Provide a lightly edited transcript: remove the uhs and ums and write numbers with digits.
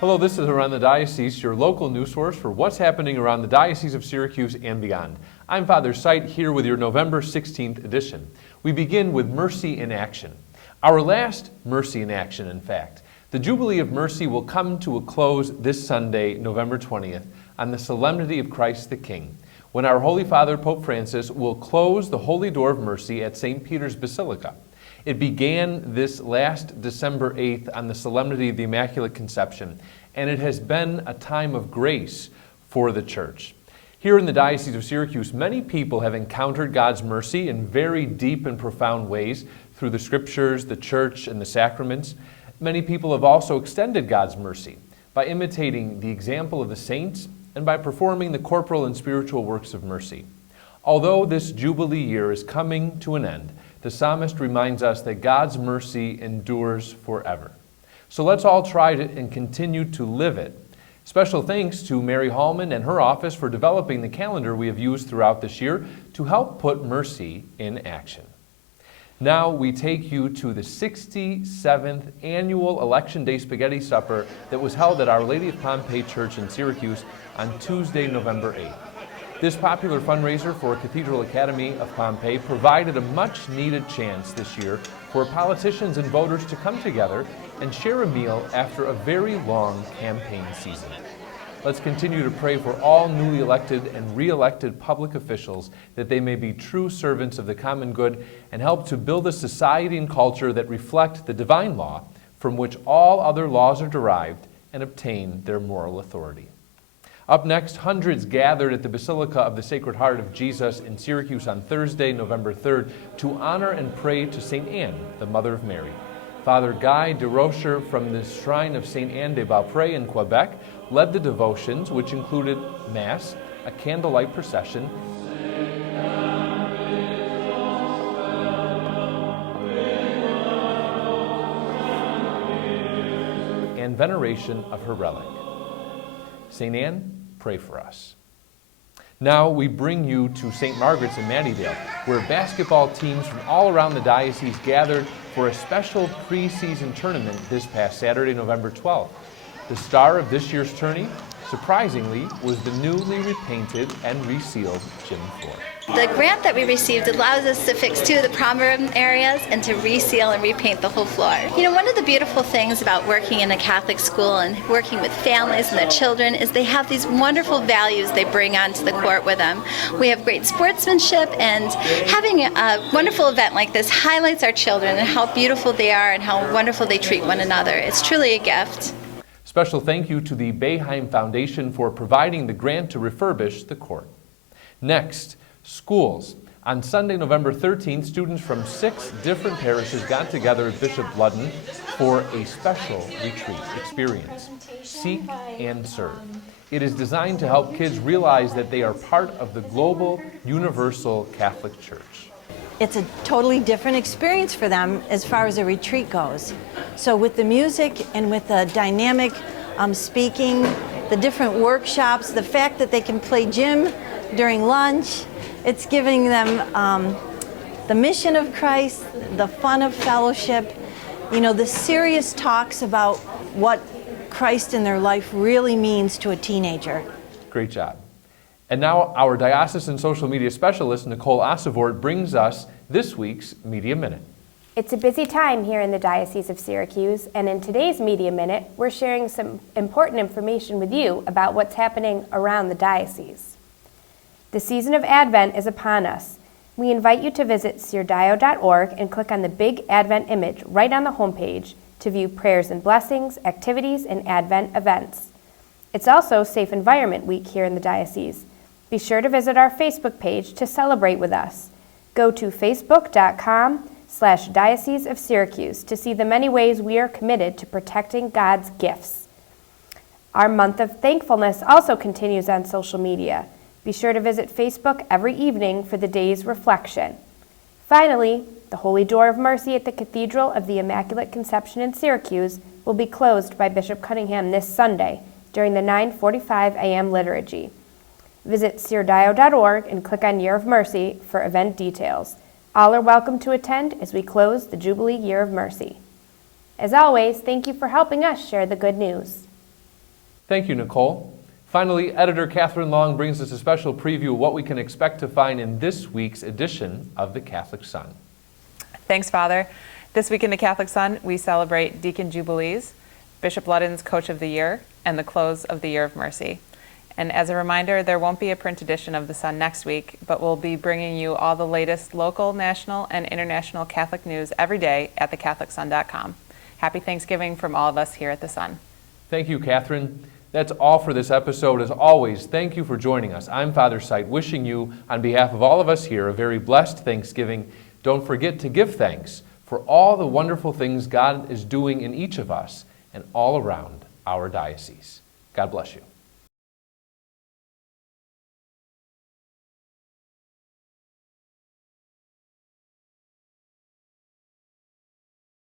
Hello, this is Around the Diocese, your local news source for what's happening around the Diocese of Syracuse and beyond. I'm Father Sight here with your November 16th edition. We begin with Mercy in Action. Our last Mercy in Action, in fact. The Jubilee of Mercy will come to a close this Sunday, November 20th, on the Solemnity of Christ the King, when our Holy Father, Pope Francis, will close the Holy Door of Mercy at St. Peter's Basilica. It began this last December 8th on the Solemnity of the Immaculate Conception, and it has been a time of grace for the Church. Here in the Diocese of Syracuse, many people have encountered God's mercy in very deep and profound ways through the Scriptures, the Church, and the sacraments. Many people have also extended God's mercy by imitating the example of the saints and by performing the corporal and spiritual works of mercy. Although this Jubilee year is coming to an end, the psalmist reminds us that God's mercy endures forever. So let's all try to and continue to live it. Special thanks to Mary Hallman and her office for developing the calendar we have used throughout this year to help put mercy in action. Now we take you to the 67th annual Election Day Spaghetti Supper that was held at Our Lady of Pompeii Church in Syracuse on Tuesday, November 8th. This popular fundraiser for Cathedral Academy of Pompeii provided a much-needed chance this year for politicians and voters to come together and share a meal after a very long campaign season. Let's continue to pray for all newly elected and re-elected public officials that they may be true servants of the common good and help to build a society and culture that reflect the divine law from which all other laws are derived and obtain their moral authority. Up next, hundreds gathered at the Basilica of the Sacred Heart of Jesus in Syracuse on Thursday, November 3rd, to honor and pray to St. Anne, the Mother of Mary. Father Guy de Rocher from the Shrine of St. Anne de Beaupré in Quebec led the devotions, which included Mass, a candlelight procession, and veneration of her relic. St. Anne, pray for us. Now we bring you to St. Margaret's in Mattydale, where basketball teams from all around the diocese gathered for a special preseason tournament this past Saturday, November 12th. The star of this year's tourney, surprisingly, was the newly repainted and resealed gym floor. The grant that we received allows us to fix 2 of the problem areas and to reseal and repaint the whole floor. You know, one of the beautiful things about working in a Catholic school and working with families and their children is they have these wonderful values they bring onto the court with them. We have great sportsmanship, and having a wonderful event like this highlights our children and how beautiful they are and how wonderful they treat one another. It's truly a gift. Special thank you to the Boeheim Foundation for providing the grant to refurbish the court. Next, schools. On Sunday, November 13th, students from 6 different parishes got together at Bishop Ludden for a special retreat experience, Seek and Serve. It is designed to help kids realize that they are part of the global, universal Catholic Church. It's a totally different experience for them as far as a retreat goes. So with the music and with the dynamic speaking, the different workshops, the fact that they can play gym during lunch, it's giving them the mission of Christ, the fun of fellowship, you know, the serious talks about what Christ in their life really means to a teenager. Great job. And now our diocesan social media specialist, Nicole Assevort, brings us this week's Media Minute. It's a busy time here in the Diocese of Syracuse, and in today's Media Minute, we're sharing some important information with you about what's happening around the diocese. The season of Advent is upon us. We invite you to visit syrdio.org and click on the big Advent image right on the homepage to view prayers and blessings, activities, and Advent events. It's also Safe Environment Week here in the diocese. Be sure to visit our Facebook page to celebrate with us. Go to facebook.com/Diocese of Syracuse to see the many ways we are committed to protecting God's gifts. Our month of thankfulness also continues on social media. Be sure to visit Facebook every evening for the day's reflection. Finally, the Holy Door of Mercy at the Cathedral of the Immaculate Conception in Syracuse will be closed by Bishop Cunningham this Sunday during the 9:45 a.m. liturgy. Visit syrdio.org and click on Year of Mercy for event details. All are welcome to attend as we close the Jubilee Year of Mercy. As always, thank you for helping us share the good news. Thank you, Nicole. Finally, editor Catherine Long brings us a special preview of what we can expect to find in this week's edition of the Catholic Sun. Thanks, Father. This week in the Catholic Sun, we celebrate Deacon Jubilees, Bishop Ludden's Coach of the Year, and the close of the Year of Mercy. And as a reminder, there won't be a print edition of the Sun next week, but we'll be bringing you all the latest local, national, and international Catholic news every day at thecatholicsun.com. Happy Thanksgiving from all of us here at the Sun. Thank you, Catherine. That's all for this episode. As always, thank you for joining us. I'm Father Sight, wishing you, on behalf of all of us here, a very blessed Thanksgiving. Don't forget to give thanks for all the wonderful things God is doing in each of us and all around our diocese. God bless you.